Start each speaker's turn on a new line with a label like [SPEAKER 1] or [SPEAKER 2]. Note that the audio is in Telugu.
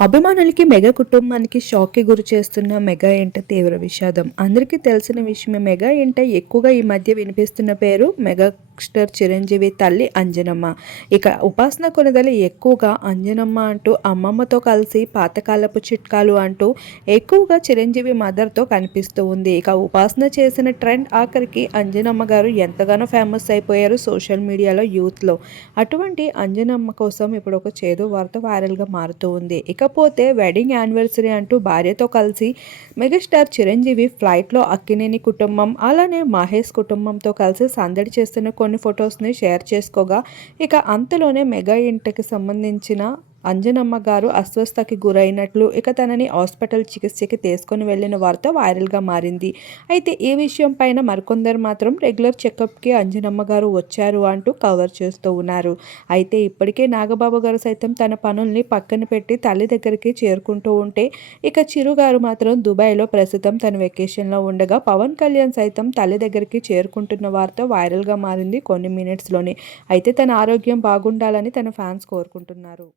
[SPEAKER 1] అభిమానులకి మెగా కుటుంబానికి షాక్కి గురి చేస్తున్న మెగా ఎంట తీవ్ర విషాదం. అందరికీ తెలిసిన విషయమే మెగా ఎంట ఎక్కువగా ఈ మధ్య వినిపిస్తున్న పేరు మెగా స్టార్ చిరంజీవి తల్లి అంజనమ్మ. ఇక ఉపాసన కొనదలి ఎక్కువగా అంజనమ్మ అంటూ అమ్మమ్మతో కలిసి పాతకాలపు చిట్కాలు అంటూ ఎక్కువగా చిరంజీవి మదర్తో కనిపిస్తూ ఉంది. ఇక ఉపాసన చేసిన ట్రెండ్ ఆఖరికి అంజనమ్మ గారు ఎంతగానో ఫేమస్ అయిపోయారు సోషల్ మీడియాలో యూత్లో. అటువంటి అంజనమ్మ కోసం ఇప్పుడు ఒక చేదు వార్త వైరల్గా మారుతూ ఉంది. ఇకపోతే వెడ్డింగ్ యానివర్సరీ అంటూ భార్యతో కలిసి మెగాస్టార్ చిరంజీవి ఫ్లైట్లో అక్కినేని కుటుంబం అలానే మహేష్ కుటుంబంతో కలిసి సందడి చేస్తున్న కొన్ని ఫొటోస్ని షేర్ చేసుకోగా. ఇక అంతలోనే మెగా ఇంటికి సంబంధించిన అంజనమ్మ గారు అస్వస్థకి గురైనట్లు ఇక తనని హాస్పిటల్ చికిత్సకి తీసుకొని వెళ్ళిన వార్త వైరల్గా మారింది. అయితే ఈ విషయం పైన మరికొందరు మాత్రం రెగ్యులర్ చెకప్కి అంజనమ్మ గారు వచ్చారు అంటూ కవర్ చేస్తూ ఉన్నారు. అయితే ఇప్పటికే నాగబాబు గారు సైతం తన పనుల్ని పక్కన పెట్టి తల్లి దగ్గరికి చేరుకుంటూ ఉంటే ఇక చిరు గారు మాత్రం దుబాయ్లో ప్రస్తుతం తన వెకేషన్లో ఉండగా పవన్ కళ్యాణ్ సైతం తల్లి దగ్గరికి చేరుకుంటున్న వార్త వైరల్గా మారింది కొన్ని మినిట్స్లోనే. అయితే తన ఆరోగ్యం బాగుండాలని తన ఫ్యాన్స్ కోరుకుంటున్నారు.